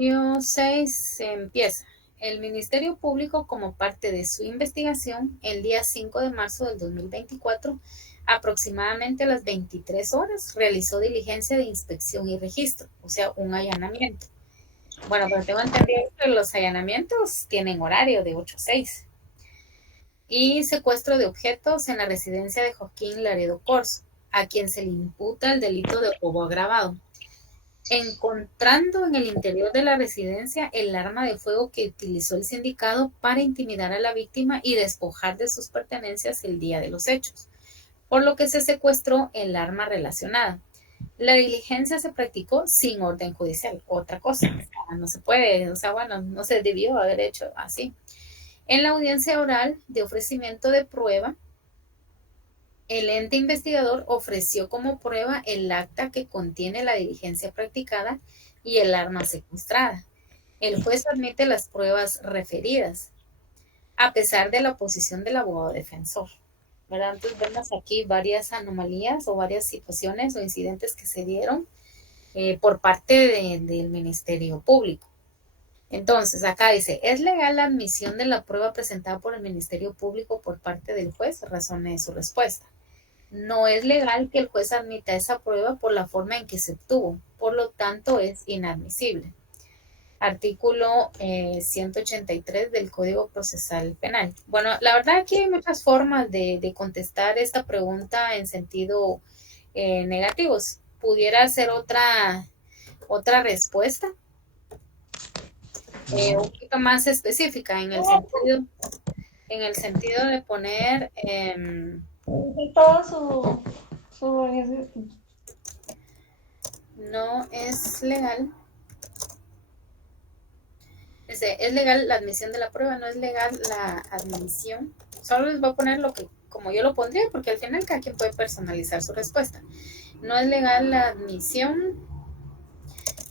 Artículo 6 se empieza. El Ministerio Público, como parte de su investigación, el día 5 de marzo del 2024, aproximadamente a las 23 horas, realizó diligencia de inspección y registro, o sea, un allanamiento. Bueno, pero tengo entendido que los allanamientos tienen horario de 8 a 6. Y secuestro de objetos en la residencia de Joaquín Laredo Corzo, a quien se le imputa el delito de robo agravado, encontrando en el interior de la residencia el arma de fuego que utilizó el sindicado para intimidar a la víctima y despojar de sus pertenencias el día de los hechos, por lo que se secuestró el arma relacionada. La diligencia se practicó sin orden judicial, otra cosa, o sea, no se puede, o sea, bueno, no se debió haber hecho así. En la audiencia oral de ofrecimiento de prueba, el ente investigador ofreció como prueba el acta que contiene la diligencia practicada y el arma secuestrada. El juez admite las pruebas referidas, a pesar de la oposición del abogado defensor. ¿Verdad? Entonces vemos aquí varias anomalías o varias situaciones o incidentes que se dieron por parte del Ministerio Público. Entonces, acá dice, ¿es legal la admisión de la prueba presentada por el Ministerio Público por parte del juez? Razone su respuesta. No es legal que el juez admita esa prueba por la forma en que se obtuvo, por lo tanto es inadmisible. Artículo 183 del Código Procesal Penal. Bueno, la verdad aquí hay muchas formas de contestar esta pregunta en sentido negativo. Pudiera ser otra respuesta, un poquito más específica en el sentido de poner Todo su no es legal. Es legal la admisión de la prueba, no es legal la admisión. Solo les voy a poner lo que, como yo lo pondría, porque al final cada quien puede personalizar su respuesta. No es legal la admisión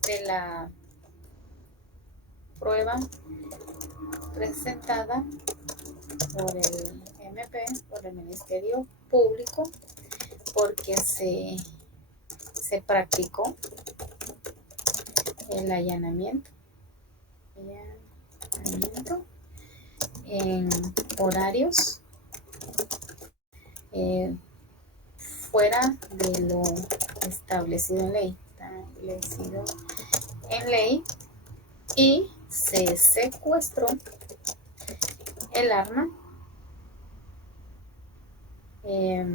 de la prueba presentada por el MP, por el Ministerio Público, porque se practicó el allanamiento en horarios eh, fuera de lo establecido en ley, y se secuestró el arma eh,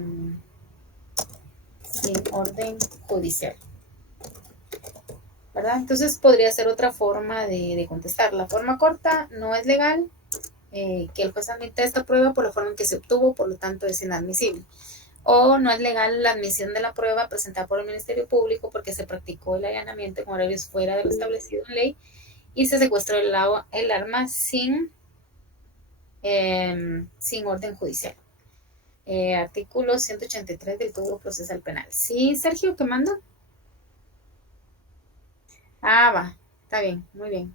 sin orden judicial, ¿verdad? Entonces podría ser otra forma de contestar. La forma corta: no es legal que el juez admita esta prueba por la forma en que se obtuvo, por lo tanto es inadmisible. O no es legal la admisión de la prueba presentada por el Ministerio Público porque se practicó el allanamiento en horarios fuera de lo establecido en ley y se secuestró el arma sin orden judicial. Artículo 183 del Código Procesal Penal. ¿Sí, Sergio, qué manda? Ah, va, está bien, muy bien.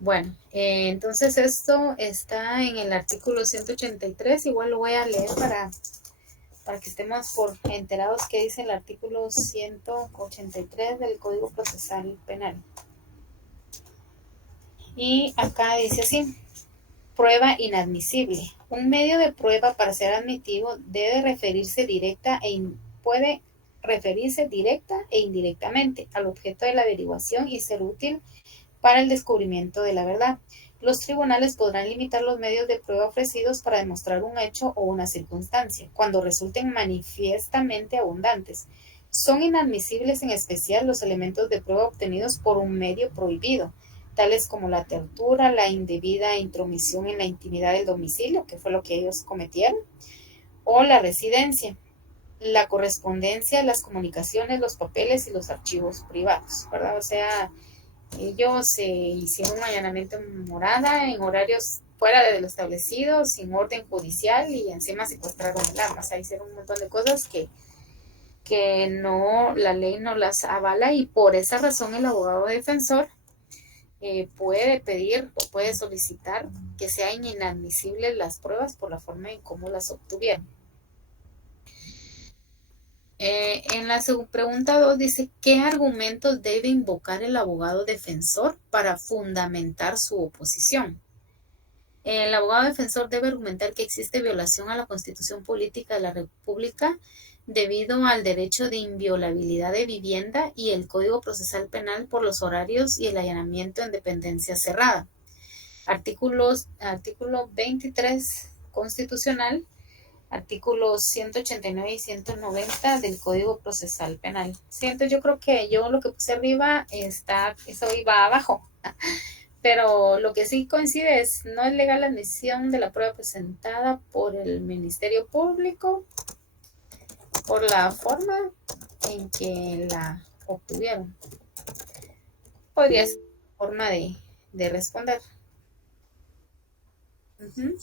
Bueno, entonces esto está en el artículo 183, igual lo voy a leer para que estemos por enterados qué dice el artículo 183 del Código Procesal Penal. Y acá dice así: prueba inadmisible. Un medio de prueba para ser admitido puede referirse directa e indirectamente al objeto de la averiguación y ser útil para el descubrimiento de la verdad. Los tribunales podrán limitar los medios de prueba ofrecidos para demostrar un hecho o una circunstancia, cuando resulten manifiestamente abundantes. Son inadmisibles en especial los elementos de prueba obtenidos por un medio prohibido, tales como la tortura, la indebida intromisión en la intimidad del domicilio, que fue lo que ellos cometieron, o la residencia, la correspondencia, las comunicaciones, los papeles y los archivos privados, ¿verdad? O sea, ellos hicieron un allanamiento en morada en horarios fuera de lo establecido, sin orden judicial, y encima secuestraron el arma. O sea, hicieron un montón de cosas que no, la ley no las avala, y por esa razón el abogado defensor puede pedir o puede solicitar que sean inadmisibles las pruebas por la forma en cómo las obtuvieron. En la pregunta 2 dice, ¿qué argumentos debe invocar el abogado defensor para fundamentar su oposición? El abogado defensor debe argumentar que existe violación a la Constitución Política de la República debido al derecho de inviolabilidad de vivienda y el Código Procesal Penal por los horarios y el allanamiento en dependencia cerrada. Artículo 23 constitucional, artículos 189 y 190 del Código Procesal Penal. Siento, yo creo que yo lo que puse arriba eso iba abajo. Pero lo que sí coincide es, no es legal la admisión de la prueba presentada por el Ministerio Público por la forma en que la obtuvieron. Podría ser forma de responder. Uh-huh.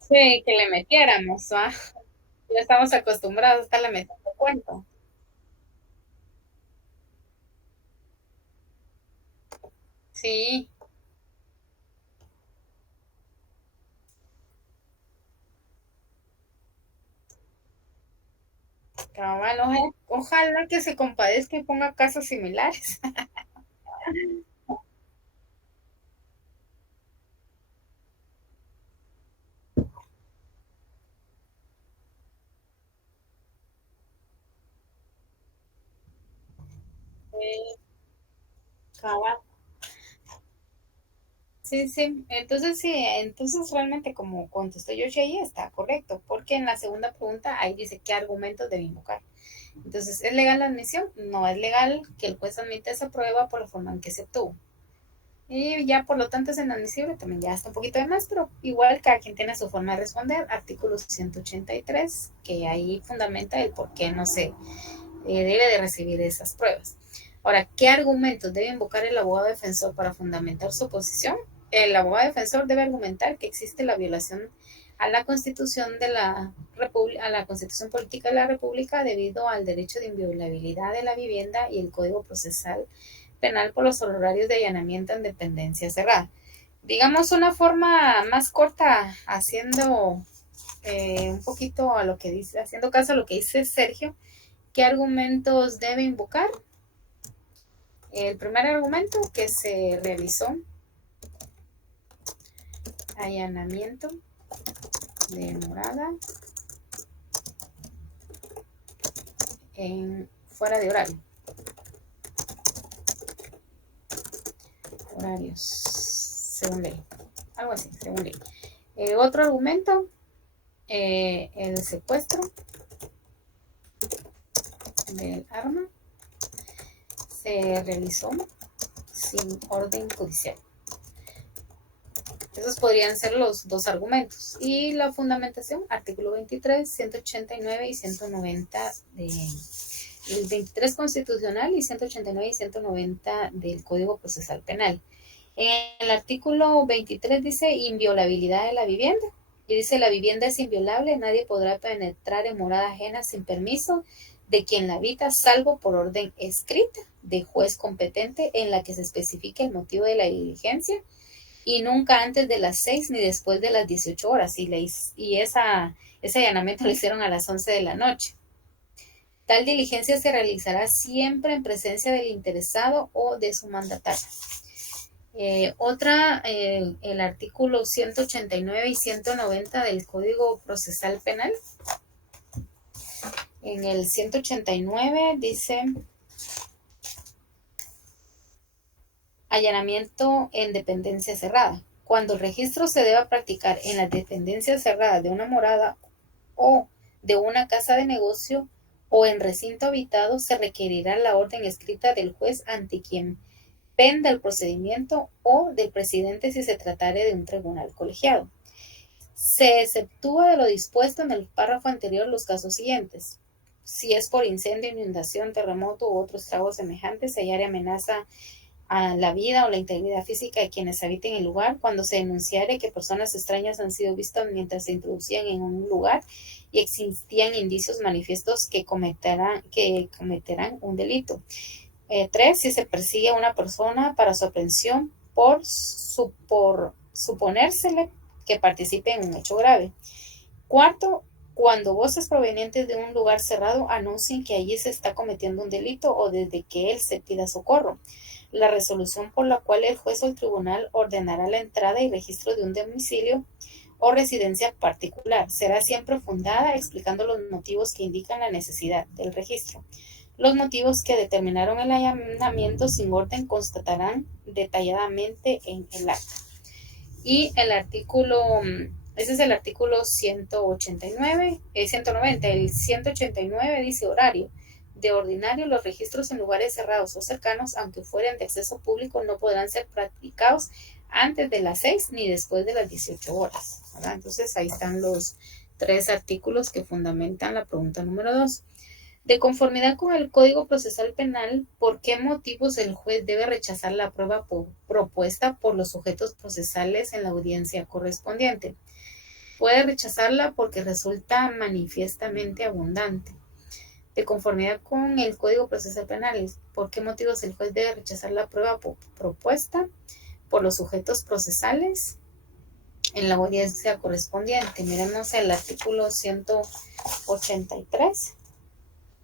Sí, que le metiéramos, ¿va? Ya estamos acostumbrados a estarle metiendo cuento. Sí, cabal, ojalá que se compadezca y ponga casos similares. Cabal. Sí, sí. Entonces sí, entonces realmente como contestó Yoshi ahí está correcto, porque en la segunda pregunta ahí dice qué argumentos debe invocar. Entonces, ¿es legal la admisión? No es legal que el juez admita esa prueba por la forma en que se obtuvo. Y ya por lo tanto es inadmisible, también ya está un poquito de más, pero igual cada quien tiene su forma de responder. Artículo 183, que ahí fundamenta el por qué no se debe de recibir esas pruebas. Ahora, ¿qué argumentos debe invocar el abogado defensor para fundamentar su posición? El abogado defensor debe argumentar que existe la violación a la Constitución de la República, a la Constitución Política de la República debido al derecho de inviolabilidad de la vivienda y el Código Procesal Penal por los horarios de allanamiento en dependencia cerrada. Digamos una forma más corta, haciendo un poquito a lo que dice, haciendo caso a lo que dice Sergio, ¿qué argumentos debe invocar? El primer argumento que se realizó allanamiento de morada fuera de horario. Horarios, según ley. Algo así, según ley. Otro argumento, el secuestro del arma se realizó sin orden judicial. Esos podrían ser los dos argumentos. Y la fundamentación, artículo 23, 189 y 190 el 23 constitucional y 189 y 190 del Código Procesal Penal. En el artículo 23 dice inviolabilidad de la vivienda. Y dice la vivienda es inviolable, nadie podrá penetrar en morada ajena sin permiso de quien la habita, salvo por orden escrita de juez competente en la que se especifique el motivo de la diligencia y nunca antes de las 6 ni después de las 18 horas. Y ese allanamiento lo hicieron a las 11 de la noche. Tal diligencia se realizará siempre en presencia del interesado o de su mandatario. El artículo 189 y 190 del Código Procesal Penal. En el 189 dice allanamiento en dependencia cerrada. Cuando el registro se deba practicar en las dependencias cerradas de una morada o de una casa de negocio o en recinto habitado, se requerirá la orden escrita del juez ante quien penda el procedimiento o del presidente si se tratare de un tribunal colegiado. Se exceptúa de lo dispuesto en el párrafo anterior los casos siguientes. Si es por incendio, inundación, terremoto u otros estragos semejantes, se hallare amenaza a la vida o la integridad física de quienes habiten el lugar cuando se denunciare que personas extrañas han sido vistas mientras se introducían en un lugar y existían indicios manifiestos que cometerán un delito. 3. Si se persigue a una persona para su aprehensión por suponérsele que participe en un hecho grave. 4. Cuando voces provenientes de un lugar cerrado anuncien que allí se está cometiendo un delito o desde que él se pida socorro. La resolución por la cual el juez o el tribunal ordenará la entrada y registro de un domicilio o residencia particular será siempre fundada explicando los motivos que indican la necesidad del registro. Los motivos que determinaron el allanamiento sin orden constatarán detalladamente en el acta. Y el artículo, ese es el artículo 189, 190. El 189 dice horario. De ordinario, los registros en lugares cerrados o cercanos, aunque fueran de acceso público, no podrán ser practicados antes de las 6 ni después de las 18 horas. ¿Verdad? Entonces, ahí están los 3 artículos que fundamentan la pregunta número 2. De conformidad con el Código Procesal Penal, ¿por qué motivos el juez debe rechazar la prueba propuesta por los sujetos procesales en la audiencia correspondiente? Puede rechazarla porque resulta manifiestamente abundante. De conformidad con el Código Procesal Penal, ¿por qué motivos el juez debe rechazar la prueba propuesta por los sujetos procesales en la audiencia correspondiente? Miremos el artículo 183.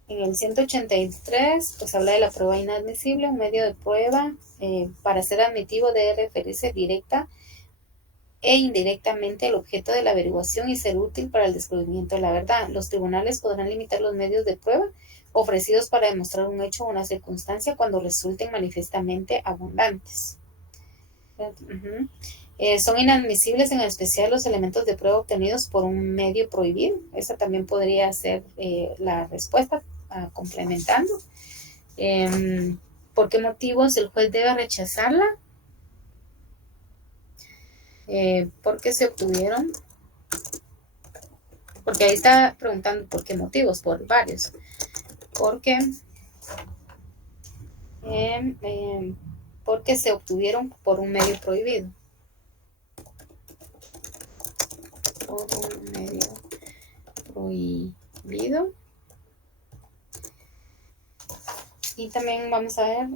En el 183, pues habla de la prueba inadmisible. Un medio de prueba para ser admitido debe referirse directa e indirectamente al objeto de la averiguación y ser útil para el descubrimiento de la verdad. Los tribunales podrán limitar los medios de prueba ofrecidos para demostrar un hecho o una circunstancia cuando resulten manifiestamente abundantes. Son inadmisibles en especial los elementos de prueba obtenidos por un medio prohibido. Esa también podría ser la respuesta, complementando. ¿Por qué motivos el juez debe rechazarla? Porque se obtuvieron, porque ahí está preguntando por qué motivos, por varios. Porque se obtuvieron por un medio prohibido. Por un medio prohibido. Y también vamos a ver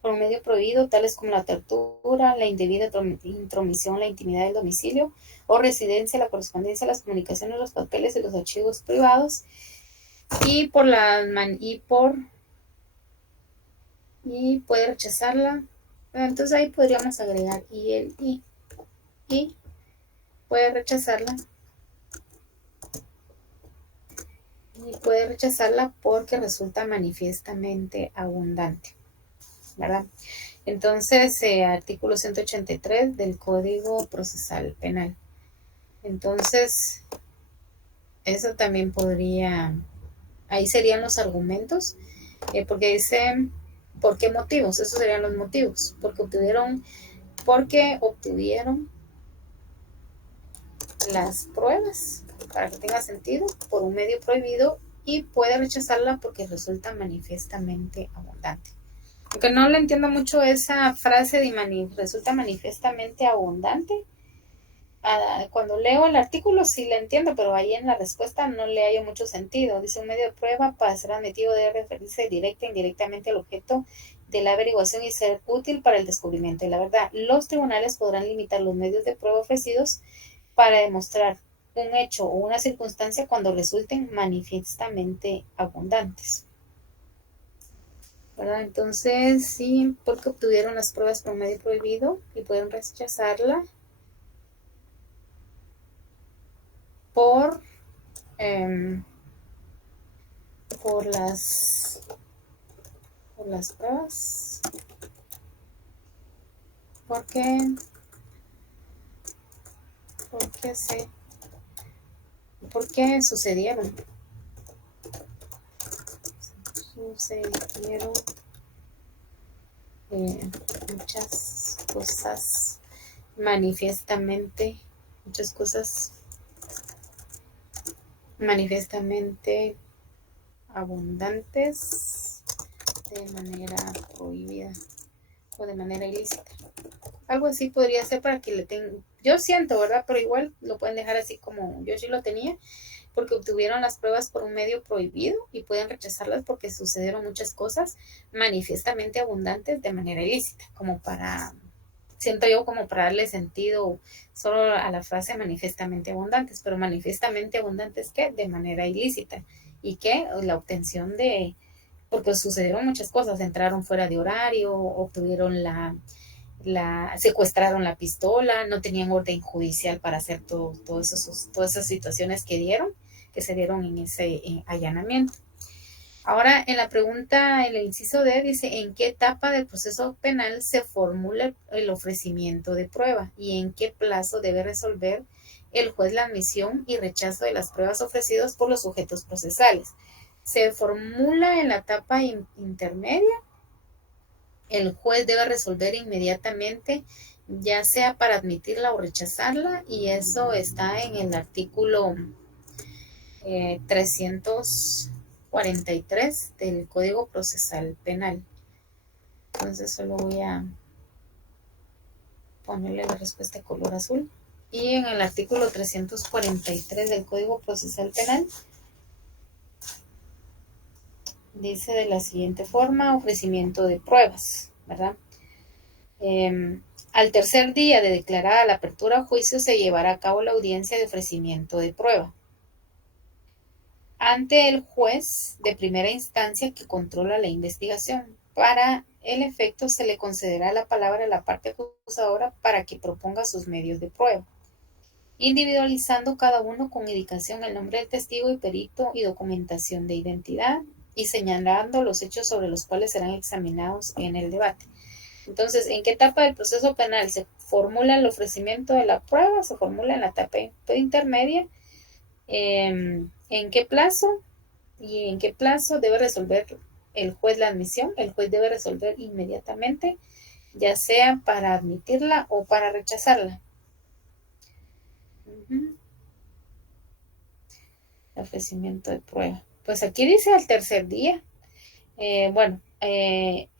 por un medio prohibido, tales como la tortura, la indebida intromisión en la intimidad del domicilio o residencia, la correspondencia, las comunicaciones, los papeles y los archivos privados. Y puede rechazarla. Entonces ahí podríamos agregar y puede rechazarla. Y puede rechazarla porque resulta manifiestamente abundante, ¿verdad? Entonces, artículo 183 del Código Procesal Penal. Entonces, eso también podría, ahí serían los argumentos, porque dice, ¿por qué motivos? Esos serían los motivos, porque obtuvieron las pruebas, para que tenga sentido, por un medio prohibido, y puede rechazarla porque resulta manifiestamente abundante. Aunque no le entiendo mucho esa frase de resulta manifiestamente abundante. Cuando leo el artículo sí la entiendo, pero ahí en la respuesta no le hallo mucho sentido. Dice un medio de prueba para ser admitido debe referirse directa e indirectamente al objeto de la averiguación y ser útil para el descubrimiento de la verdad. Los tribunales podrán limitar los medios de prueba ofrecidos para demostrar un hecho o una circunstancia cuando resulten manifiestamente abundantes, ¿verdad? Entonces, sí, porque obtuvieron las pruebas por medio prohibido y pueden rechazarla por las pruebas, porque sucedieron muchas cosas manifiestamente abundantes de manera prohibida o de manera ilícita. Algo así podría ser para que le tengan, yo siento, ¿verdad? Pero igual lo pueden dejar así como yo sí lo tenía, porque obtuvieron las pruebas por un medio prohibido y pueden rechazarlas porque sucedieron muchas cosas manifiestamente abundantes de manera ilícita, como para, siento yo como para darle sentido solo a la frase manifiestamente abundantes, pero manifiestamente abundantes ¿qué? De manera ilícita y que la obtención de, porque sucedieron muchas cosas, entraron fuera de horario, obtuvieron secuestraron la pistola, no tenían orden judicial para hacer todas esas situaciones que se dieron en ese allanamiento. Ahora, en la pregunta, el inciso D dice, ¿en qué etapa del proceso penal se formula el ofrecimiento de prueba y en qué plazo debe resolver el juez la admisión y rechazo de las pruebas ofrecidas por los sujetos procesales? Se formula en la etapa intermedia. El juez debe resolver inmediatamente, ya sea para admitirla o rechazarla, y eso está en el artículo 343 del Código Procesal Penal. Entonces solo voy a ponerle la respuesta de color azul. Y en el artículo 343 del Código Procesal Penal dice de la siguiente forma, ofrecimiento de pruebas, ¿verdad? Al tercer día de declarada la apertura a juicio se llevará a cabo la audiencia de ofrecimiento de prueba ante el juez de primera instancia que controla la investigación. Para el efecto se le concederá la palabra a la parte acusadora para que proponga sus medios de prueba, individualizando cada uno con indicación el nombre del testigo y perito y documentación de identidad y señalando los hechos sobre los cuales serán examinados en el debate. Entonces, ¿en qué etapa del proceso penal se formula el ofrecimiento de la prueba? Se formula en la etapa intermedia. ¿En qué plazo? ¿Y en qué plazo debe resolver el juez la admisión? El juez debe resolver inmediatamente, ya sea para admitirla o para rechazarla. El ofrecimiento de prueba. Pues aquí dice al tercer día.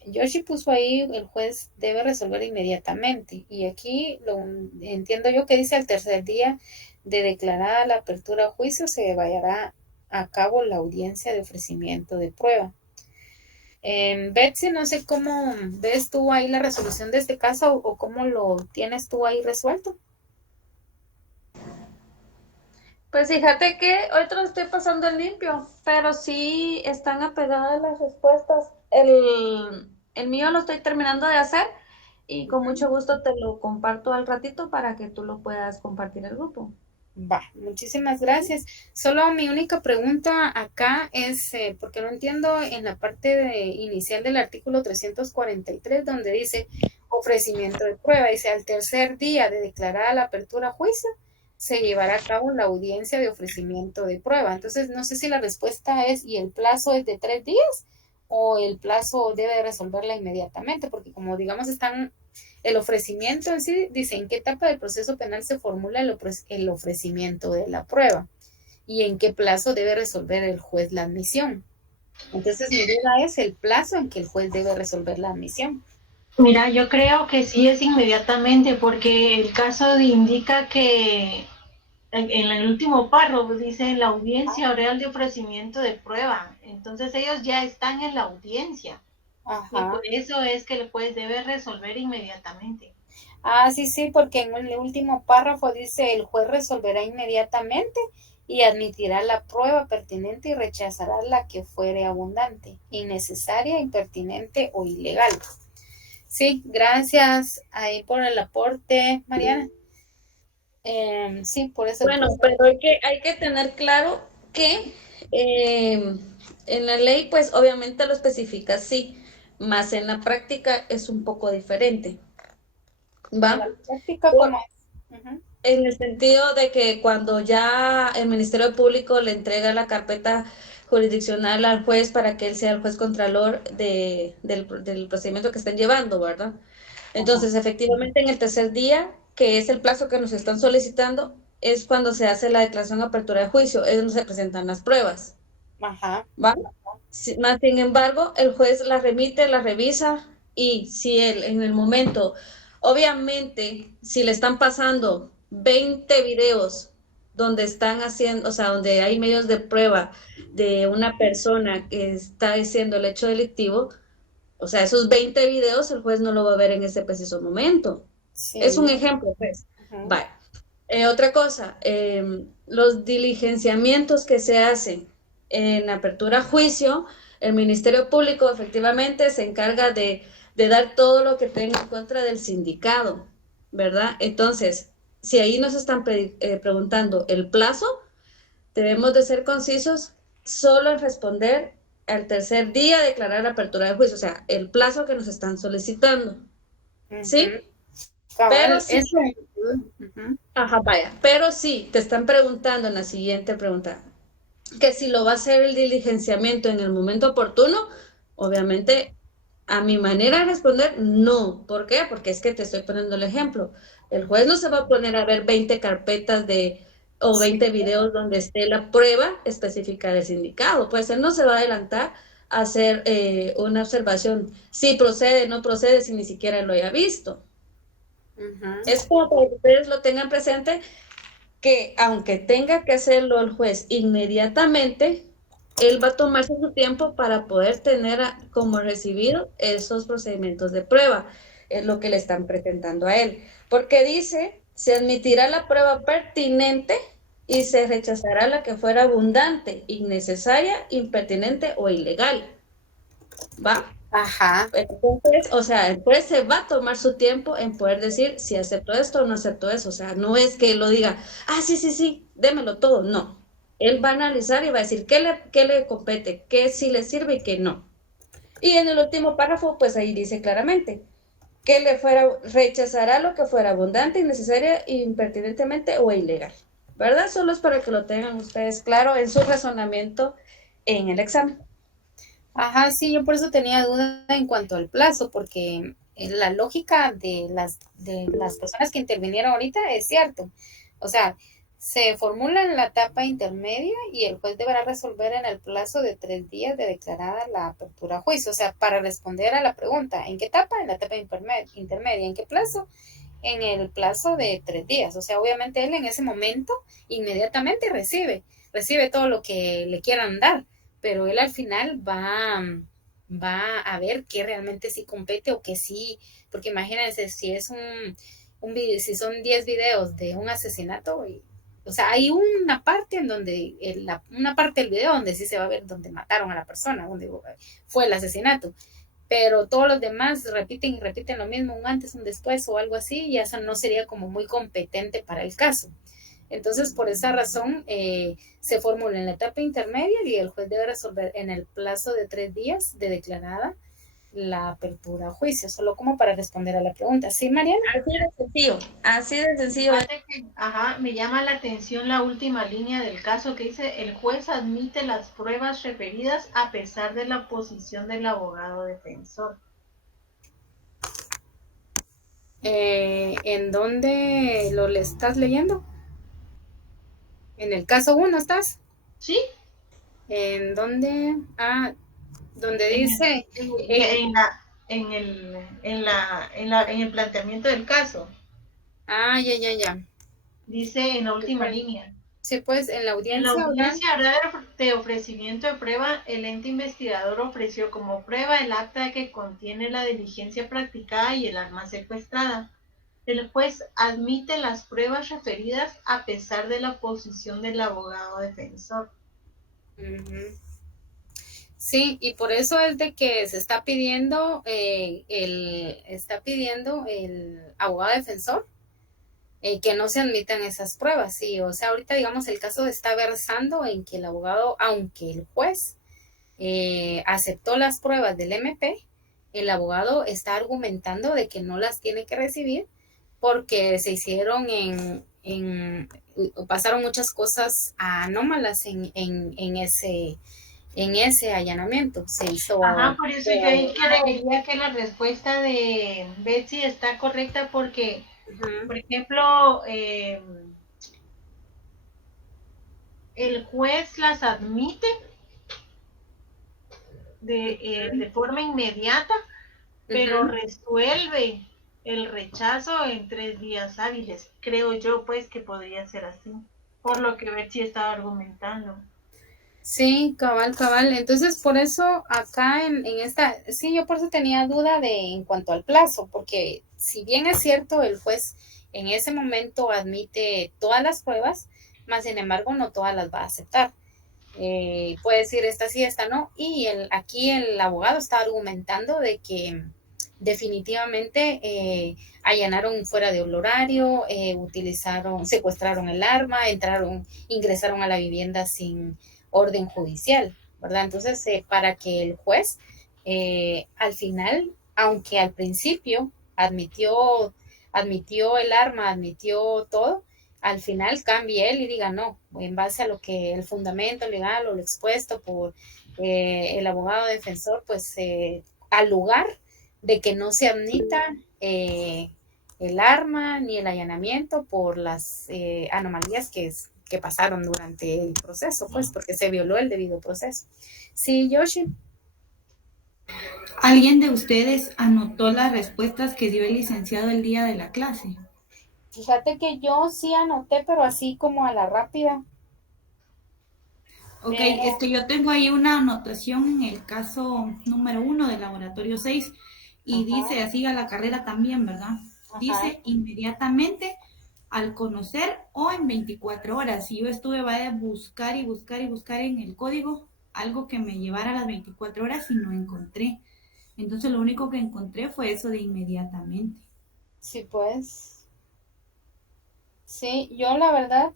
Yoshi puso ahí, el juez debe resolver inmediatamente. Y aquí entiendo yo que dice al tercer día de declarada la apertura a juicio se llevará a cabo la audiencia de ofrecimiento de prueba. Betsy, no sé cómo ves tú ahí la resolución de este caso o cómo lo tienes tú ahí resuelto. Pues fíjate que hoy te lo estoy pasando en limpio, pero sí están apegadas las respuestas. El mío lo estoy terminando de hacer y con mucho gusto te lo comparto al ratito para que tú lo puedas compartir al grupo. Va, muchísimas gracias. Solo mi única pregunta acá es, porque no entiendo en la parte inicial del artículo 343, donde dice ofrecimiento de prueba, dice al tercer día de declarada la apertura a juicio, se llevará a cabo la audiencia de ofrecimiento de prueba. Entonces, no sé si la respuesta es, ¿y el plazo es de 3 días? O el plazo debe resolverla inmediatamente, porque como digamos están el ofrecimiento en sí, dice en qué etapa del proceso penal se formula el ofrecimiento de la prueba y en qué plazo debe resolver el juez la admisión. Entonces mi duda es el plazo en que el juez debe resolver la admisión. Mira, yo creo que sí es inmediatamente porque el caso indica que en el último párrafo dice la audiencia oral de ofrecimiento de prueba. Entonces ellos ya están en la audiencia. Ajá. Y por eso es que el juez debe resolver inmediatamente. Ah, sí, sí, porque en el último párrafo dice el juez resolverá inmediatamente y admitirá la prueba pertinente y rechazará la que fuere abundante, innecesaria, impertinente o ilegal. Sí, gracias ahí por el aporte, Mariana. Sí, por eso. Bueno, pero hay que tener claro que en la ley, pues obviamente lo especifica, sí, más en la práctica es un poco diferente. ¿Va? ¿En la práctica cómo es? En el sentido de que cuando ya el Ministerio Público le entrega la carpeta jurisdiccional al juez para que él sea el juez contralor del procedimiento que están llevando, ¿verdad? Entonces, efectivamente, en el tercer día, que es el plazo que nos están solicitando, es cuando se hace la declaración de apertura de juicio, es donde se presentan las pruebas. Ajá. ¿va? Más sin embargo, el juez la remite, la revisa y si él en el momento, obviamente, si le están pasando 20 videos donde están haciendo, o sea, donde hay medios de prueba de una persona que está haciendo el hecho delictivo, o sea, esos 20 videos el juez no lo va a ver en ese preciso momento. Es un Sí. ejemplo, pues. Ujú. Vale. Otra cosa, los diligenciamientos que se hacen en apertura a juicio, el Ministerio Público efectivamente se encarga de dar todo lo que tenga en contra del sindicado, ¿verdad? Entonces, si ahí nos están preguntando el plazo, debemos de ser concisos solo en responder al tercer día de declarar la apertura de juicio, o sea, el plazo que nos están solicitando, Ujú. ¿sí? Pero Cabal, sí, eso. Ujú. ajá, vaya, pero sí, te están preguntando en la siguiente pregunta, que si lo va a hacer el diligenciamiento en el momento oportuno, obviamente, a mi manera de responder, no. ¿Por qué? Porque es que te estoy poniendo el ejemplo. El juez no se va a poner a ver 20 carpetas o Sí. 20 videos donde esté la prueba específica del sindicado. Pues él no se va a adelantar a hacer una observación si procede, no procede, si ni siquiera lo haya visto. Ujú. Es como para que ustedes lo tengan presente que aunque tenga que hacerlo el juez inmediatamente, él va a tomarse su tiempo para poder tener como recibido esos procedimientos de prueba, es lo que le están presentando a él. Porque dice, se admitirá la prueba pertinente y se rechazará la que fuera abundante, innecesaria, impertinente o ilegal. ¿Va? Ajá. Entonces, o sea, el juez se va a tomar su tiempo en poder decir si acepto esto o no acepto eso. O sea, no es que él lo diga, ah, sí, sí, sí, démelo todo. No. Él va a analizar y va a decir qué le compete, qué sí le sirve y qué no. Y en el último párrafo, pues ahí dice claramente que rechazará lo que fuera abundante, innecesaria, impertinentemente o ilegal. ¿Verdad? Solo es para que lo tengan ustedes claro en su razonamiento en el examen. Ajá, sí, yo por eso tenía duda en cuanto al plazo, porque la lógica de las personas que intervinieron ahorita es cierto. O sea, se formula en la etapa intermedia y el juez deberá resolver en el plazo de 3 días de declarada la apertura a juicio. O sea, para responder a la pregunta, ¿en qué etapa? En la etapa intermedia. ¿En qué plazo? En el plazo de 3 días. O sea, obviamente él en ese momento inmediatamente recibe todo lo que le quieran dar, pero él al final va a ver qué realmente sí compete o qué sí, porque imagínense si es un video, si son 10 videos de un asesinato, o sea, hay una parte en donde, una parte del video donde sí se va a ver donde mataron a la persona, donde fue el asesinato, pero todos los demás repiten y repiten lo mismo, un antes, un después o algo así, y eso no sería como muy competente para el caso. Entonces, por esa razón, se formula en la etapa intermedia y el juez debe resolver en el plazo de 3 días de declarada la apertura a juicio, solo como para responder a la pregunta. ¿Sí, Mariana? Así de sencillo, así de sencillo. Fíjate que, ajá, me llama la atención la última línea del caso que dice, el juez admite las pruebas referidas a pesar de la posición del abogado defensor. ¿En dónde lo le estás leyendo? ¿En el caso 1 estás? ¿Sí? ¿En dónde? Ah, donde En dice, en la, en el planteamiento del caso. ya, ya, ya. Dice en la última línea. Sí, pues en la En la audiencia oral. audiencia oral de ofrecimiento de prueba, el ente investigador ofreció como prueba el acta que contiene la diligencia practicada y el arma secuestrada. El juez admite las pruebas referidas a pesar de la posición del abogado defensor. Uh-huh. Sí, y por eso es de que se está pidiendo el abogado defensor que no se admitan esas pruebas. Sí, o sea, ahorita digamos el caso está versando en que el abogado, aunque el juez aceptó las pruebas del MP, el abogado está argumentando de que no las tiene que recibir porque se hicieron pasaron muchas cosas anómalas en ese allanamiento. Se hizo. Ajá, por eso yo ahí creería que la respuesta de Betsy está correcta porque, por ejemplo, el juez las admite de forma inmediata, pero resuelve el rechazo en 3 días hábiles. Creo yo, pues, que podría ser así, por lo que Betsy estaba argumentando. Sí, cabal, cabal. Entonces, por eso acá en esta, sí, yo por eso tenía duda en cuanto al plazo, porque si bien es cierto, el juez en ese momento admite todas las pruebas, más sin embargo no todas las va a aceptar. Puede decir esta sí, esta no, y aquí el abogado está argumentando de que definitivamente allanaron fuera de horario, secuestraron el arma, ingresaron a la vivienda sin orden judicial, ¿verdad? Entonces, para que el juez al final, aunque al principio admitió el arma, admitió todo, al final cambie él y diga no, en base a lo que el fundamento legal o lo expuesto por el abogado defensor, pues al lugar de que no se admita el arma ni el allanamiento por las anomalías que pasaron durante el proceso, pues porque se violó el debido proceso. Sí, Yoshi. ¿Alguien de ustedes anotó las respuestas que dio el licenciado el día de la clase? Fíjate que yo sí anoté, pero así como a la rápida. Ok, yo tengo ahí una anotación en el caso número 1 del laboratorio 6 y dice así a la carrera también, ¿verdad? Dice inmediatamente, al conocer o en 24 horas. Y yo estuve a buscar y buscar y buscar en el código algo que me llevara a las 24 horas y no encontré. Entonces lo único que encontré fue eso de inmediatamente. Sí, pues. Sí, yo la verdad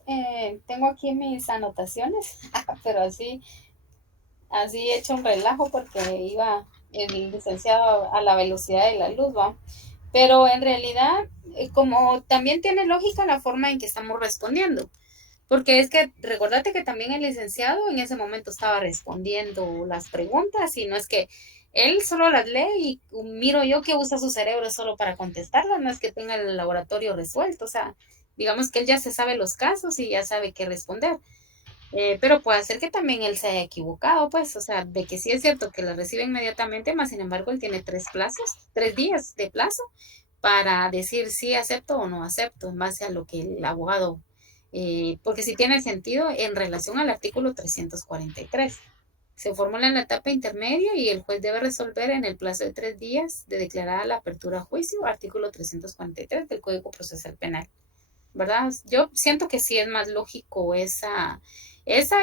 tengo aquí mis anotaciones, pero así he hecho un relajo porque iba el licenciado a la velocidad de la luz, ¿va? Pero en realidad, como también tiene lógica la forma en que estamos respondiendo, porque es que recordate que también el licenciado en ese momento estaba respondiendo las preguntas y no es que él solo las lee y miro yo que usa su cerebro solo para contestarlas, no es que tenga el laboratorio resuelto, o sea, digamos que él ya se sabe los casos y ya sabe qué responder. Pero puede ser que también él se haya equivocado, pues, o sea, de que sí es cierto que la recibe inmediatamente, más sin embargo, él tiene 3 días de plazo para decir si acepto o no acepto en base a lo que el abogado, porque sí tiene sentido en relación al artículo 343. Se formula en la etapa intermedia y el juez debe resolver en el plazo de 3 días de declarada la apertura a juicio, artículo 343 del Código Procesal Penal, ¿verdad? Yo siento que sí es más lógico esa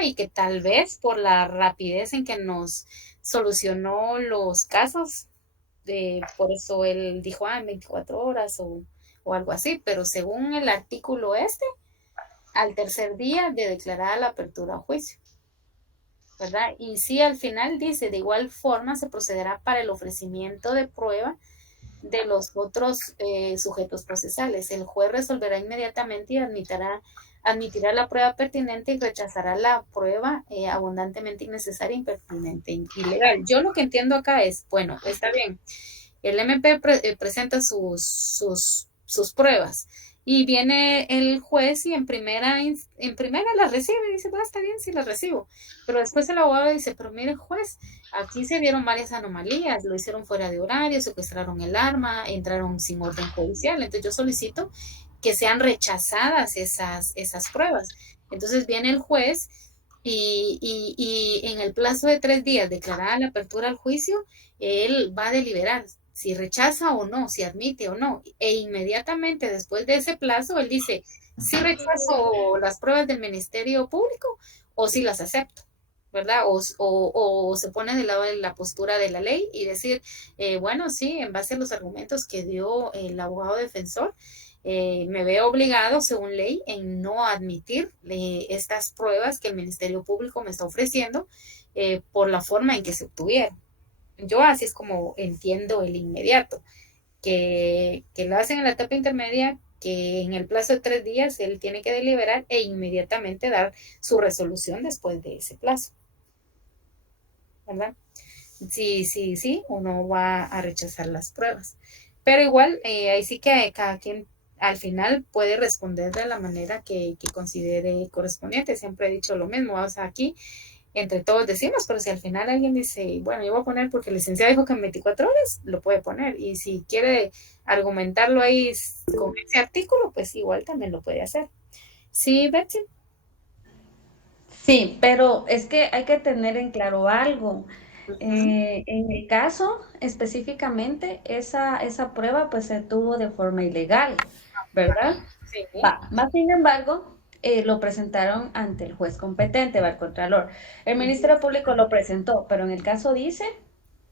y que tal vez por la rapidez en que nos solucionó los casos, por eso él dijo, en 24 horas o algo así, pero según el artículo al tercer día de declarada la apertura a juicio, ¿verdad? Y sí, al final dice, de igual forma se procederá para el ofrecimiento de prueba de los otros sujetos procesales. El juez resolverá inmediatamente y admitirá la prueba pertinente y rechazará la prueba abundantemente innecesaria, impertinente, ilegal. Yo lo que entiendo acá es, bueno, está bien, el MP presenta sus pruebas y viene el juez y en primera las recibe y dice, está bien si las recibo, pero después el abogado dice, pero mire juez, aquí se dieron varias anomalías, lo hicieron fuera de horario, secuestraron el arma, entraron sin orden judicial, entonces yo solicito que sean rechazadas esas pruebas. Entonces viene el juez y en el plazo de 3 días declarada la apertura al juicio, él va a deliberar si rechaza o no, si admite o no, e inmediatamente después de ese plazo, él dice, si rechazo las pruebas del Ministerio Público o si las acepto, ¿verdad? O se pone del lado de la postura de la ley y decir, bueno, sí, en base a los argumentos que dio el abogado defensor, me veo obligado, según ley, en no admitir estas pruebas que el Ministerio Público me está ofreciendo por la forma en que se obtuvieron. Yo así es como entiendo el inmediato, que lo hacen en la etapa intermedia, que en el plazo de 3 días él tiene que deliberar e inmediatamente dar su resolución después de ese plazo, ¿verdad? Sí, uno va a rechazar las pruebas. Pero igual, ahí sí que cada quien al final puede responder de la manera que considere correspondiente. Siempre he dicho lo mismo, o sea, aquí entre todos decimos, pero si al final alguien dice, bueno, yo voy a poner porque el licenciado dijo que en 24 horas, lo puede poner. Y si quiere argumentarlo ahí con ese artículo, pues igual también lo puede hacer. Sí, Betsy. Sí, pero es que hay que tener en claro algo. Ujú. En el caso específicamente, esa prueba pues se tuvo de forma ilegal, ¿verdad? Sí. Va, más sin embargo, lo presentaron ante el juez competente, va el Contralor. El Ujú. Ministerio Público lo presentó, pero en el caso dice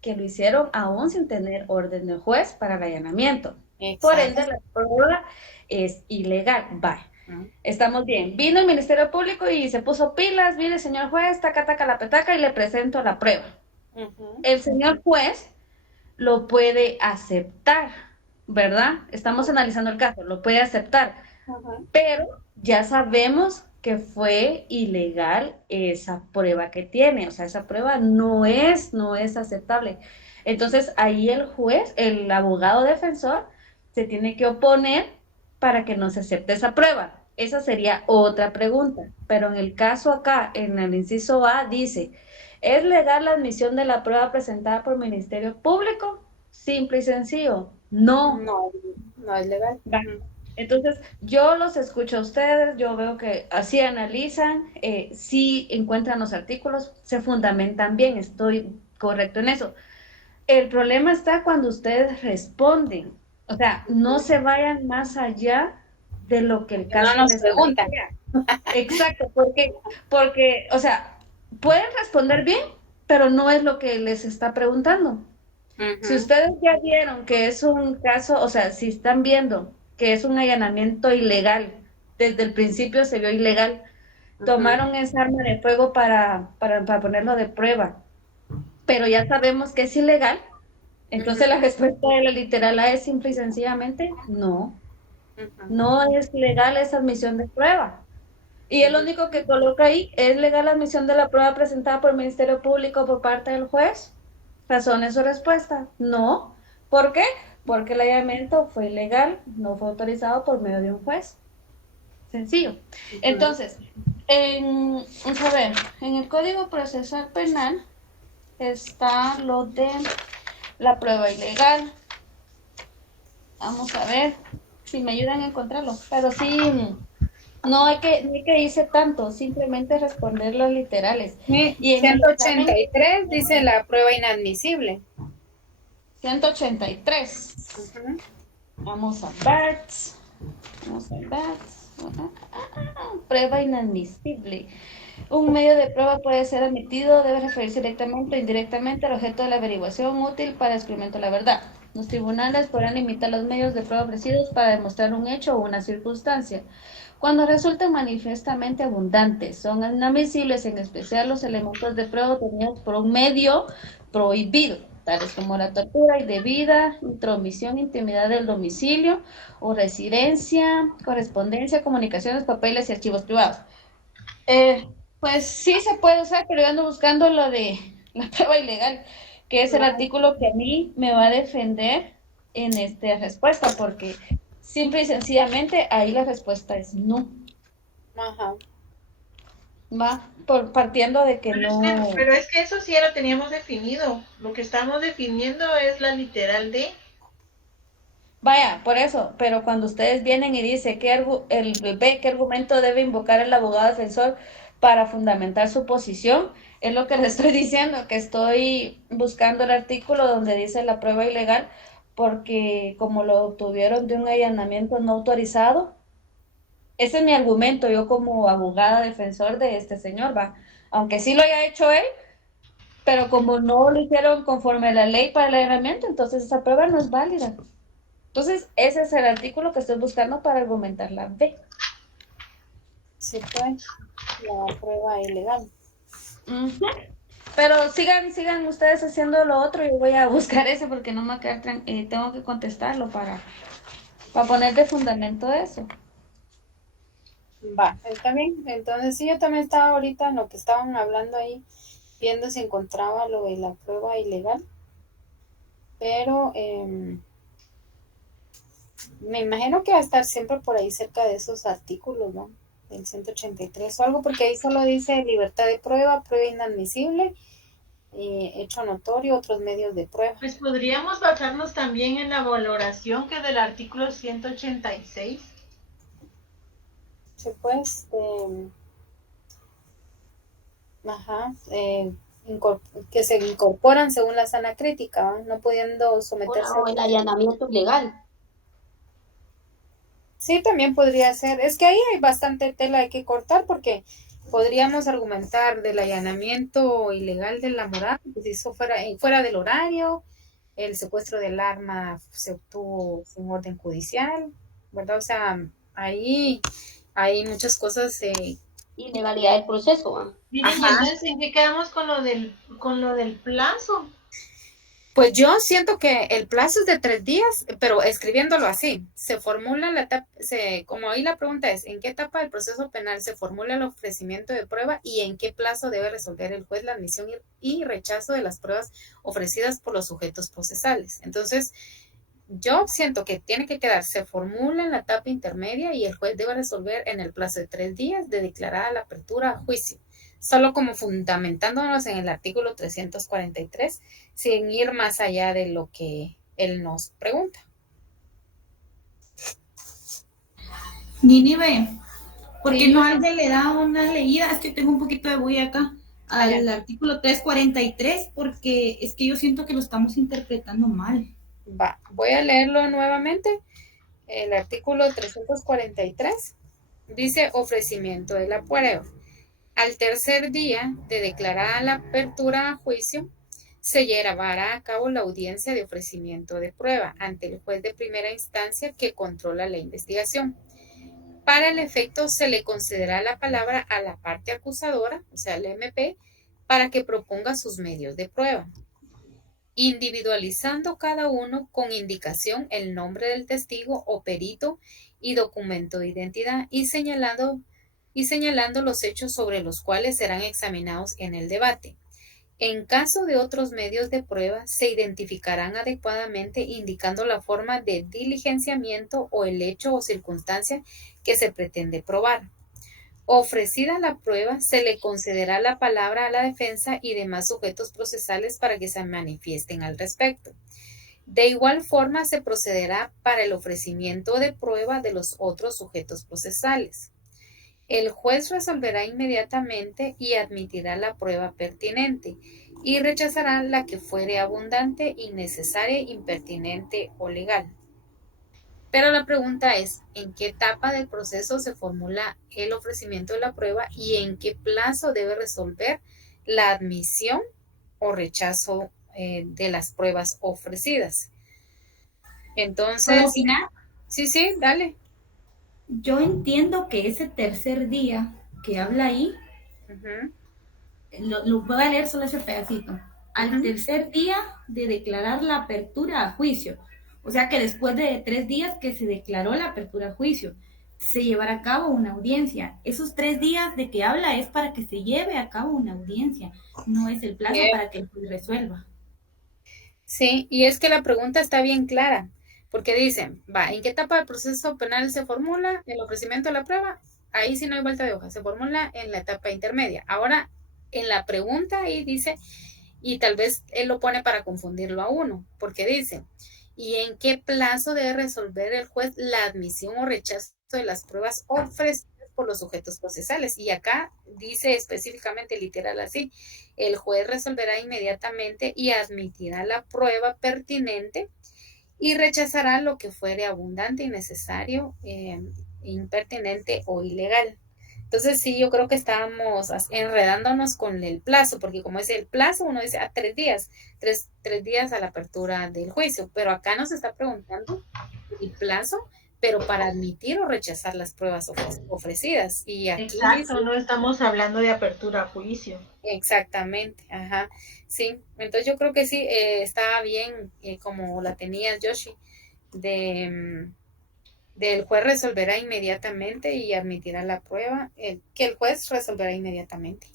que lo hicieron aún sin tener orden del juez para el allanamiento. Por ende, Exacto. la prueba es ilegal. Va, Ujú. estamos bien. Vino el Ministerio Público y se puso pilas, viene señor juez, taca, taca la petaca y le presento la prueba. Ujú. El señor juez lo puede aceptar, ¿verdad? Estamos analizando el caso, lo puede aceptar, Ujú. pero ya sabemos que fue ilegal esa prueba que tiene, o sea, esa prueba no es aceptable. Entonces, ahí el juez, el abogado defensor, se tiene que oponer para que no se acepte esa prueba. Esa sería otra pregunta. Pero en el caso acá, en el inciso A, dice, ¿es legal la admisión de la prueba presentada por el Ministerio Público? Simple y sencillo. No. No, no es legal. Va. Ujú. Entonces, yo los escucho a ustedes, yo veo que así analizan, sí encuentran los artículos, se fundamentan bien, estoy correcto en eso. El problema está cuando ustedes responden, o sea, no se vayan más allá de lo que el Que no caso nos les preguntan. plantea. Exacto, porque, o sea, pueden responder bien, pero no es lo que les está preguntando. Si Ujú. ustedes ya vieron que es un caso, o sea, si están viendo que es un allanamiento ilegal, desde el principio se vio ilegal, Ujú. tomaron esa arma de fuego para ponerlo de prueba, pero ya sabemos que es ilegal, entonces Ujú. la respuesta de la literal A es simple y sencillamente no, Ujú. no es legal esa admisión de prueba. Y el Ujú. único que coloca ahí, ¿es legal la admisión de la prueba presentada por el Ministerio Público por parte del juez? Razón es su respuesta. No. ¿Por qué? Porque el allanamiento fue ilegal, no fue autorizado por medio de un juez. Sencillo. Ujú. Entonces, vamos a ver, en el Código Procesal Penal está lo de la prueba ilegal. Vamos a ver si me ayudan a encontrarlo. Pero sí, no hay que irse tanto, simplemente responder los literales. Sí, Y en el examen, 183 dice la prueba inadmisible. 183. Ujú. Vamos a ver. Vamos a ver. Prueba inadmisible. Un medio de prueba puede ser admitido, debe referirse directamente o indirectamente al objeto de la averiguación útil para el descubrimiento de la verdad. Los tribunales podrán limitar los medios de prueba ofrecidos para demostrar un hecho o una circunstancia. Cuando resulten manifiestamente abundantes, son inadmisibles en especial los elementos de prueba obtenidos por un medio prohibido, tales como la tortura indebida, intromisión, intimidad del domicilio o residencia, correspondencia, comunicaciones, papeles y archivos privados. Pues sí se puede usar, pero yo ando buscando lo de la prueba ilegal, que es el artículo que a mí me va a defender en esta respuesta, porque simple y sencillamente ahí la respuesta es no. Ajá. Va partiendo de que no. Pero es que eso sí ya lo teníamos definido. Lo que estamos definiendo es la literal de. Vaya, por eso, pero cuando ustedes vienen y dicen qué argumento debe invocar el abogado defensor para fundamentar su posición, es lo que le estoy diciendo, que estoy buscando el artículo donde dice la prueba ilegal, porque como lo obtuvieron de un allanamiento no autorizado, ese es mi argumento, yo como abogada defensor de este señor, va, aunque sí lo haya hecho él, pero como no lo hicieron conforme a la ley para el allanamiento, entonces esa prueba no es válida. Entonces, ese es el artículo que estoy buscando para argumentar la B. Sí, pues, la prueba ilegal. Ujú. Pero sigan ustedes haciendo lo otro. Yo voy a buscar ese porque no me va a quedar tengo que contestarlo para poner de fundamento eso. Va, está bien. Entonces, sí, yo también estaba ahorita en lo que estaban hablando ahí, viendo si encontraba lo de la prueba ilegal. Pero me imagino que va a estar siempre por ahí cerca de esos artículos, ¿no? del 183 o algo, porque ahí solo dice libertad de prueba, prueba inadmisible, hecho notorio, otros medios de prueba. Pues podríamos basarnos también en la valoración que del artículo 186. Sí, pues, que se incorporan según la sana crítica, ¿va? No pudiendo someterse. O el allanamiento ilegal. Sí, también podría ser. Es que ahí hay bastante tela de que cortar porque podríamos argumentar del allanamiento ilegal de la morada, que se hizo fuera del horario, el secuestro del arma se obtuvo sin orden judicial, ¿verdad? O sea, ahí hay muchas cosas. Ilegalidad del proceso, ¿va? Miren, y entonces, ¿en qué quedamos con lo del plazo? Pues yo siento que el plazo es de 3 días, pero escribiéndolo así, se formula la etapa, como ahí la pregunta es, ¿en qué etapa del proceso penal se formula el ofrecimiento de prueba y en qué plazo debe resolver el juez la admisión y rechazo de las pruebas ofrecidas por los sujetos procesales? Entonces, yo siento que tiene que quedar, se formula en la etapa intermedia y el juez debe resolver en el plazo de 3 días de declarada la apertura a juicio. Solo como fundamentándonos en el artículo 343, sin ir más allá de lo que él nos pregunta. Nínive, ¿por qué no alguien le da una leída? Es que tengo un poquito de bulla acá al artículo 343, porque es que yo siento que lo estamos interpretando mal. Va, voy a leerlo nuevamente. El artículo 343 dice ofrecimiento de la prueba. Al tercer día de declarada la apertura a juicio, se llevará a cabo la audiencia de ofrecimiento de prueba ante el juez de primera instancia que controla la investigación. Para el efecto, se le concederá la palabra a la parte acusadora, o sea, el MP, para que proponga sus medios de prueba, individualizando cada uno con indicación el nombre del testigo o perito y documento de identidad y señalando los hechos sobre los cuales serán examinados en el debate. En caso de otros medios de prueba, se identificarán adecuadamente indicando la forma de diligenciamiento o el hecho o circunstancia que se pretende probar. Ofrecida la prueba, se le concederá la palabra a la defensa y demás sujetos procesales para que se manifiesten al respecto. De igual forma, se procederá para el ofrecimiento de prueba de los otros sujetos procesales. El juez resolverá inmediatamente y admitirá la prueba pertinente y rechazará la que fuere abundante, innecesaria, impertinente o legal. Pero la pregunta es, ¿en qué etapa del proceso se formula el ofrecimiento de la prueba y en qué plazo debe resolver la admisión o rechazo de las pruebas ofrecidas? Entonces, ¿puedo opinar? Sí, dale. Yo entiendo que ese tercer día que habla ahí, lo voy a leer solo ese pedacito. Al tercer día de declarar la apertura a juicio, o sea que después de 3 días que se declaró la apertura a juicio, se llevará a cabo una audiencia. Esos 3 días de que habla es para que se lleve a cabo una audiencia, no es el plazo para que el juez resuelva. Sí, y es que la pregunta está bien clara, porque dicen, ¿en qué etapa del proceso penal se formula el ofrecimiento de la prueba? Ahí sí no hay vuelta de hoja, se formula en la etapa intermedia. Ahora, en la pregunta ahí dice, y tal vez él lo pone para confundirlo a uno, porque dice, ¿y en qué plazo debe resolver el juez la admisión o rechazo de las pruebas ofrecidas por los sujetos procesales? Y acá dice específicamente literal así, el juez resolverá inmediatamente y admitirá la prueba pertinente y rechazará lo que fuere abundante, innecesario, impertinente o ilegal. Entonces sí, yo creo que estábamos enredándonos con el plazo, porque como es el plazo, uno dice a 3 días, tres días a la apertura del juicio, pero acá nos está preguntando el plazo, pero para admitir o rechazar las pruebas ofrecidas. Y aquí exacto, no estamos hablando de apertura a juicio. Exactamente, sí. Entonces yo creo que sí, estaba bien como la tenía Yoshi, del juez resolverá inmediatamente y admitirá la prueba, que el juez resolverá inmediatamente.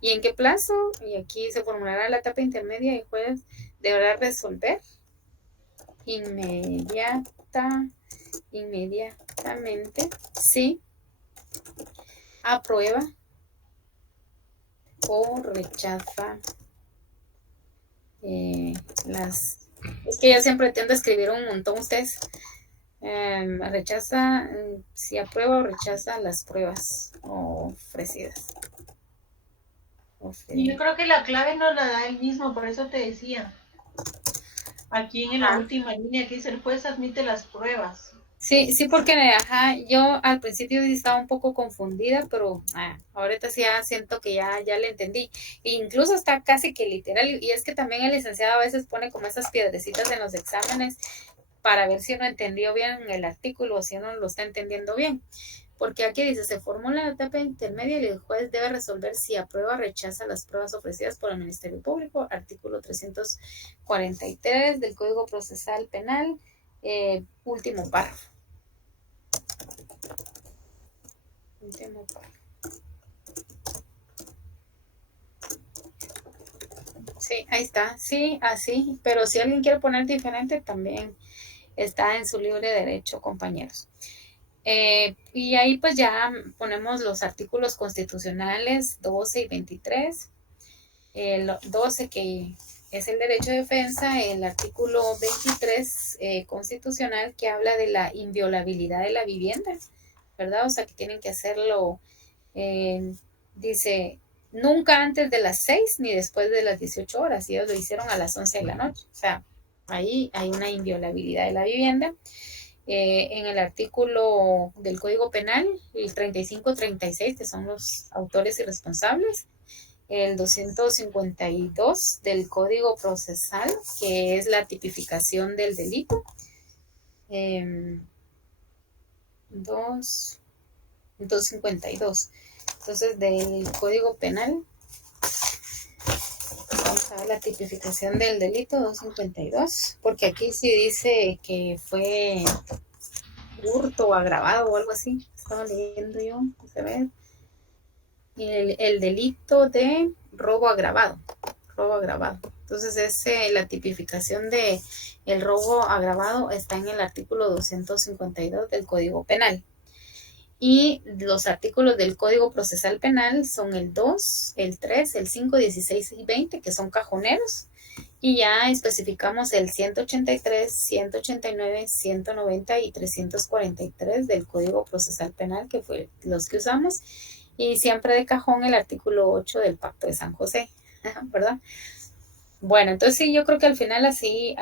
¿Y en qué plazo? Y aquí se formulará la etapa intermedia y el juez deberá resolver inmediatamente, sí, aprueba o rechaza las... Es que yo siempre tiendo a escribir un montón ustedes. Rechaza, si aprueba o rechaza las pruebas ofrecidas. Y yo creo que la clave nos la da él mismo, por eso te decía. Aquí en la última línea que dice el juez admite las pruebas. Sí, sí, porque ajá, yo al principio sí estaba un poco confundida, pero ahorita sí ya siento que ya le entendí. E incluso está casi que literal, y es que también el licenciado a veces pone como esas piedrecitas en los exámenes para ver si uno entendió bien el artículo o si uno lo está entendiendo bien. Porque aquí dice, se formula la etapa intermedia y el juez debe resolver si aprueba o rechaza las pruebas ofrecidas por el Ministerio Público, artículo 343 del Código Procesal Penal, último párrafo. Último párrafo. Sí, ahí está, sí, así, pero si alguien quiere poner diferente, también está en su libre derecho, compañeros. Y ahí pues ya ponemos los artículos constitucionales 12 y 23. El 12 que es el derecho de defensa, el artículo 23 constitucional que habla de la inviolabilidad de la vivienda, ¿verdad? O sea que tienen que hacerlo, dice, nunca antes de las 6 ni después de las 18 horas, y ellos lo hicieron a las 11 de la noche, o sea, ahí hay una inviolabilidad de la vivienda. En el artículo del Código Penal, el 35-36, que son los autores y responsables, el 252 del Código Procesal, que es la tipificación del delito, 252. Entonces, del Código Penal, vamos a ver la tipificación del delito 252, porque aquí sí dice que fue hurto agravado o algo así. Estaba leyendo yo, a ver. El delito de robo agravado. Robo agravado. Entonces, la tipificación de el robo agravado está en el artículo 252 del Código Penal. Y los artículos del Código Procesal Penal son el 2, el 3, el 5, 16 y 20, que son cajoneros. Y ya especificamos el 183, 189, 190 y 343 del Código Procesal Penal, que fue los que usamos. Y siempre de cajón el artículo 8 del Pacto de San José, ¿verdad? Bueno, entonces sí, yo creo que al final así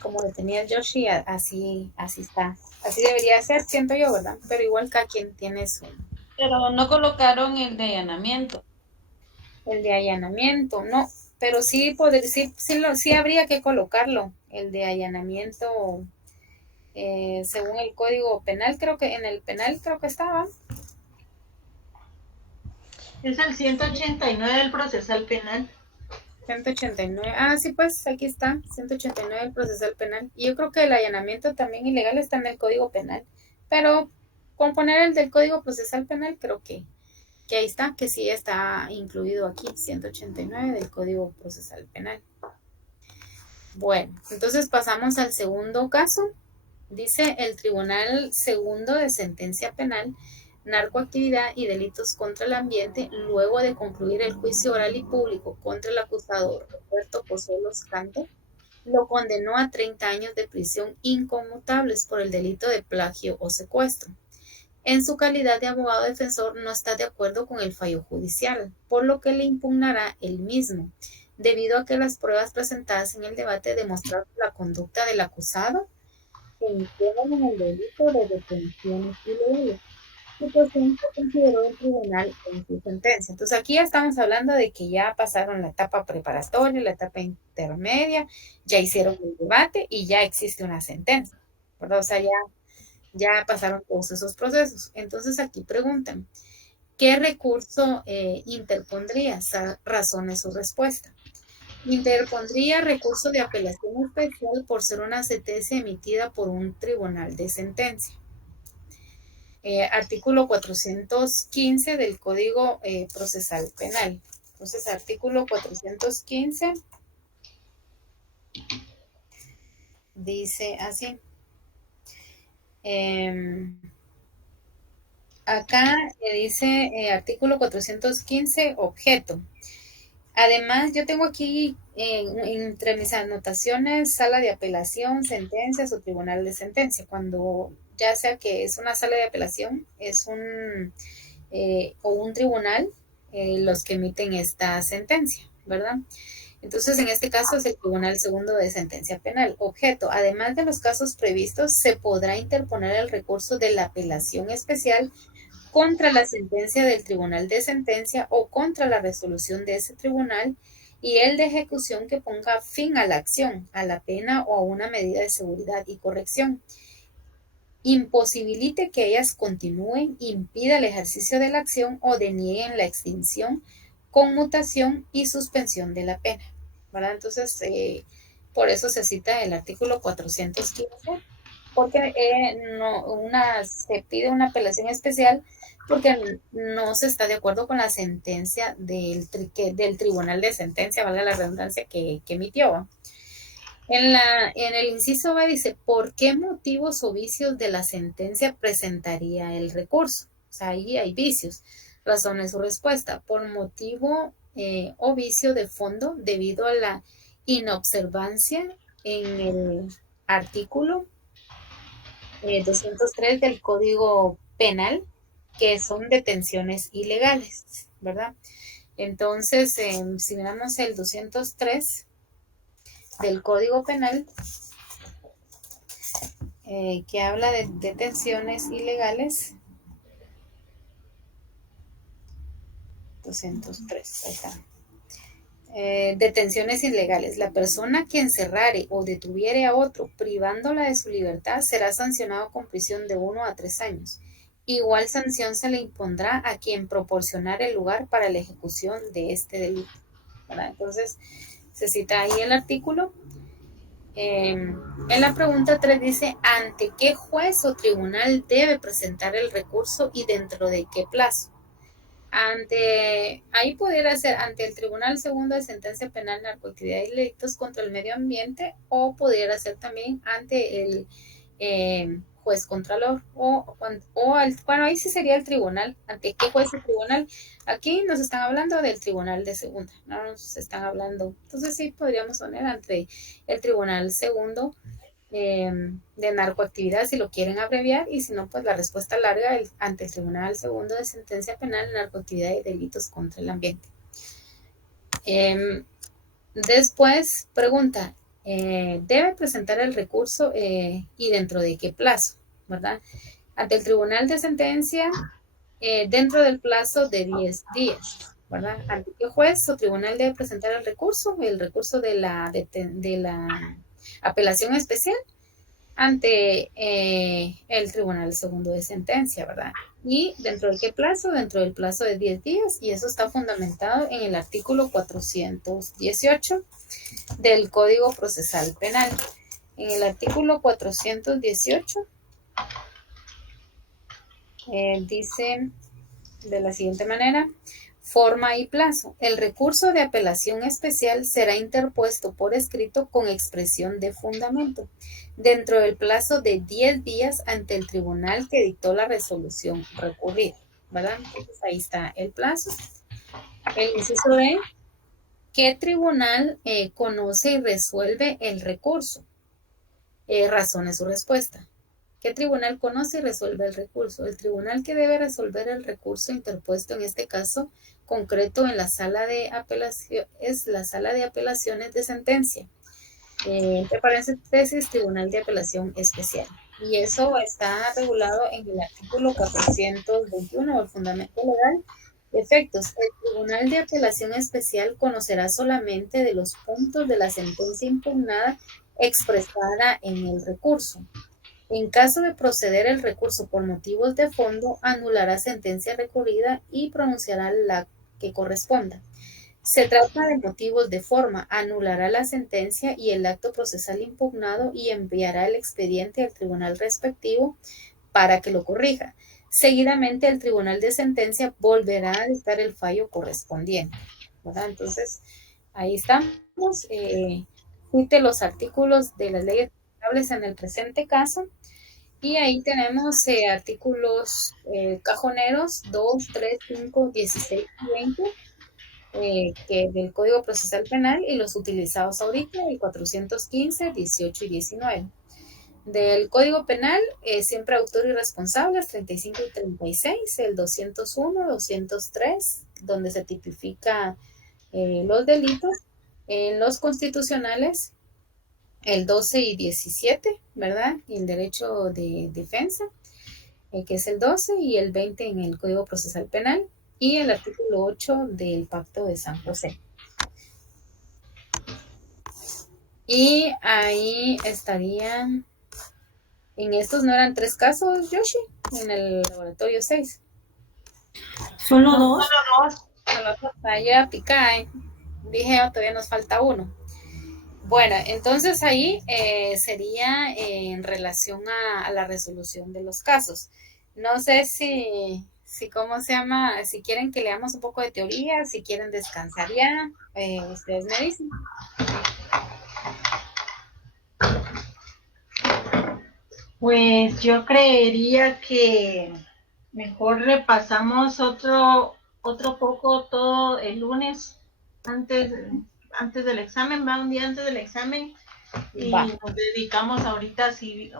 como lo tenía Yoshi, así está. Así debería ser, siento yo, ¿verdad? Pero igual cada quien tiene su... Pero no colocaron el de allanamiento. El de allanamiento, no, pero sí, sí habría que colocarlo, el de allanamiento, según el Código Penal, creo que en el penal creo que estaba. Es el 189 del procesal penal. 189, sí, pues aquí está, 189 del procesal penal. Y yo creo que el allanamiento también ilegal está en el Código Penal, pero con poner el del Código Procesal Penal creo que ahí está, que sí está incluido aquí, 189 del Código Procesal Penal. Bueno, entonces pasamos al segundo caso. Dice el Tribunal Segundo de Sentencia Penal, Narcoactividad y Delitos contra el Ambiente, luego de concluir el juicio oral y público contra el acusado Roberto Pozuelo Escante, lo condenó a 30 años de prisión inconmutables por el delito de plagio o secuestro. En su calidad de abogado defensor no está de acuerdo con el fallo judicial, por lo que le impugnará el mismo, debido a que las pruebas presentadas en el debate demostraron la conducta del acusado que incurren en el delito de detenciones ilegales, situación que consideró el tribunal en su sentencia. Entonces aquí ya estamos hablando de que ya pasaron la etapa preparatoria, la etapa intermedia, ya hicieron el debate y ya existe una sentencia, ¿verdad? O sea, ya pasaron todos esos procesos. Entonces aquí preguntan, ¿qué recurso interpondría? Razone su respuesta. Interpondría recurso de apelación especial por ser una sentencia emitida por un tribunal de sentencia. Artículo 415 del Código Procesal Penal. Entonces, artículo 415 dice así. Acá dice artículo 415, objeto. Además, yo tengo aquí entre mis anotaciones sala de apelación, sentencias o tribunal de sentencia. Cuando ya sea que es una sala de apelación, es o un tribunal los que emiten esta sentencia, ¿verdad? Entonces, en este caso es el Tribunal Segundo de Sentencia Penal. Objeto, además de los casos previstos, se podrá interponer el recurso de la apelación especial contra la sentencia del Tribunal de Sentencia o contra la resolución de ese tribunal y el de ejecución que ponga fin a la acción, a la pena o a una medida de seguridad y corrección. Imposibilite que ellas continúen, impida el ejercicio de la acción o denieguen la extinción, conmutación y suspensión de la pena, ¿verdad? Entonces, por eso se cita el artículo 415, porque se pide una apelación especial porque no se está de acuerdo con la sentencia del Tribunal de Sentencia, valga la redundancia, que emitió. En el inciso B dice, ¿por qué motivos o vicios de la sentencia presentaría el recurso? O sea, ahí hay vicios. Razón es su respuesta. Por motivo o vicio de fondo debido a la inobservancia en el artículo 203 del Código Penal, que son detenciones ilegales, ¿verdad? Entonces, si miramos el 203 del Código Penal, que habla de detenciones ilegales, 203, ahí está. Detenciones ilegales. La persona que encerrare o detuviere a otro privándola de su libertad será sancionado con prisión de 1 a 3 años. Igual sanción se le impondrá a quien proporcionare el lugar para la ejecución de este delito, ¿verdad? Entonces, se cita ahí el artículo. En la pregunta 3 dice, ¿ante qué juez o tribunal debe presentar el recurso y dentro de qué plazo? Ahí pudiera ser ante el Tribunal Segundo de Sentencia Penal, Narcoactividad y Delitos contra el Medio Ambiente, o pudiera ser también ante el juez contralor, bueno, ahí sí sería el tribunal. ¿Ante qué juez o tribunal? Aquí nos están hablando del Tribunal de Segunda, no nos están hablando, entonces sí podríamos poner ante el Tribunal Segundo de narcoactividad, si lo quieren abreviar, y si no, pues la respuesta larga ante el Tribunal Segundo de Sentencia Penal, Narcoactividad y Delitos contra el Ambiente. Después, pregunta, ¿debe presentar el recurso y dentro de qué plazo? ¿Verdad? Ante el Tribunal de Sentencia, dentro del plazo de 10 días, ¿verdad? ¿Ante qué juez o tribunal debe presentar el recurso? El recurso de la apelación especial ante el Tribunal Segundo de Sentencia, ¿verdad? ¿Y dentro de qué plazo? Dentro del plazo de 10 días, y eso está fundamentado en el artículo 418 del Código Procesal Penal. En el artículo 418 dice de la siguiente manera: forma y plazo. El recurso de apelación especial será interpuesto por escrito con expresión de fundamento dentro del plazo de 10 días ante el tribunal que dictó la resolución recurrida, ¿verdad? Entonces ahí está el plazo. El inciso B, ¿qué tribunal conoce y resuelve el recurso? Razón es su respuesta. ¿Qué tribunal conoce y resuelve el recurso? El tribunal que debe resolver el recurso interpuesto en este caso concreto en la sala de apelación es la sala de apelaciones de sentencia. Entre paréntesis, Tribunal de Apelación Especial. Y eso está regulado en el artículo 421 del Fundamento Legal. Efectos. El Tribunal de Apelación Especial conocerá solamente de los puntos de la sentencia impugnada expresada en el recurso. En caso de proceder el recurso por motivos de fondo, anulará sentencia recurrida y pronunciará la que corresponda. Se trata de motivos de forma, anulará la sentencia y el acto procesal impugnado y enviará el expediente al tribunal respectivo para que lo corrija. Seguidamente, el tribunal de sentencia volverá a dictar el fallo correspondiente, ¿verdad? Entonces, ahí estamos. Cite los artículos de las leyes aplicables en el presente caso Y ahí tenemos artículos cajoneros 2, 3, 5, 16 y 20 que del Código Procesal Penal y los utilizados ahorita, el 415, 18 y 19. Del Código Penal, siempre autor y responsables, 35 y 36, el 201, 203, donde se tipifica los delitos. En los constitucionales, el 12 y 17, ¿verdad? Y el derecho de defensa, que es el 12, y el 20 en el Código Procesal Penal, y el artículo 8 del Pacto de San José. Y ahí estarían, en estos no eran 3 casos, Yoshi, en el laboratorio 6. Solo dos. Solo dos. Allá picae. Dije, todavía nos falta uno. Bueno, entonces ahí sería en relación a la resolución de los casos. No sé si, ¿cómo se llama? Si quieren que leamos un poco de teoría, si quieren descansar ya, ustedes me dicen. Pues yo creería que mejor repasamos otro poco todo el lunes antes del examen, va un día antes del examen y nos dedicamos ahorita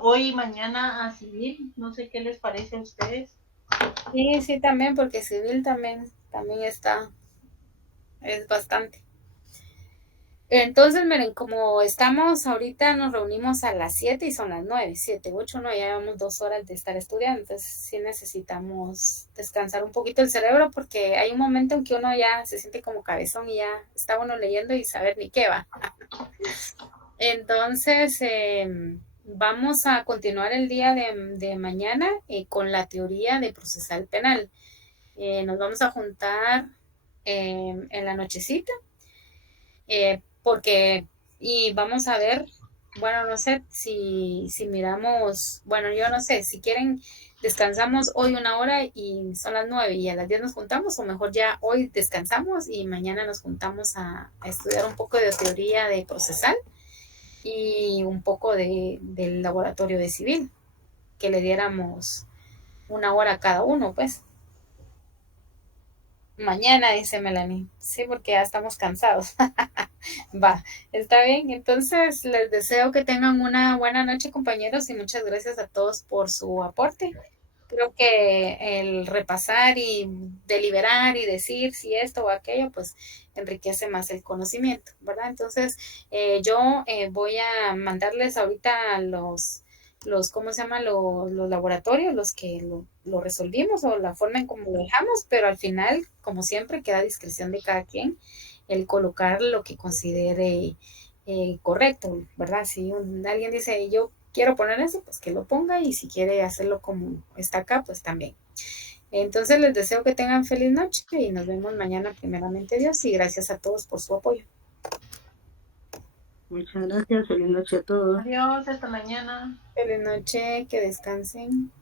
hoy y mañana a civil. No sé qué les parece a ustedes. Sí, también, porque civil también está, es bastante. Entonces, miren, como estamos ahorita, nos reunimos a las 7 y son las 9, 7, 8, 9, ya llevamos 2 horas de estar estudiando, entonces sí necesitamos descansar un poquito el cerebro porque hay un momento en que uno ya se siente como cabezón y ya está uno leyendo y saber ni qué va. Entonces, vamos a continuar el día de mañana con la teoría de procesal penal. Nos vamos a juntar en la nochecita. Porque, y vamos a ver, bueno, no sé si miramos, bueno, yo no sé, si quieren, descansamos hoy 1 hora y son las 9 y a las 10 nos juntamos, o mejor ya hoy descansamos y mañana nos juntamos a estudiar un poco de teoría de procesal y un poco del laboratorio de civil, que le diéramos 1 hora a cada uno, pues. Mañana, dice Melanie. Sí, porque ya estamos cansados. Va, está bien. Entonces, les deseo que tengan una buena noche, compañeros, y muchas gracias a todos por su aporte. Creo que el repasar y deliberar y decir si esto o aquello, pues enriquece más el conocimiento, ¿verdad? Entonces, yo voy a mandarles ahorita ¿cómo se llama? Los laboratorios, los que lo resolvimos o la forma en cómo lo dejamos, pero al final, como siempre, queda a discreción de cada quien el colocar lo que considere correcto, ¿verdad? Si alguien dice, yo quiero poner eso, pues que lo ponga, y si quiere hacerlo como está acá, pues también. Entonces les deseo que tengan feliz noche y nos vemos mañana, primeramente Dios, y gracias a todos por su apoyo. Muchas gracias, feliz noche a todos. Adiós, hasta mañana. Feliz noche, que descansen.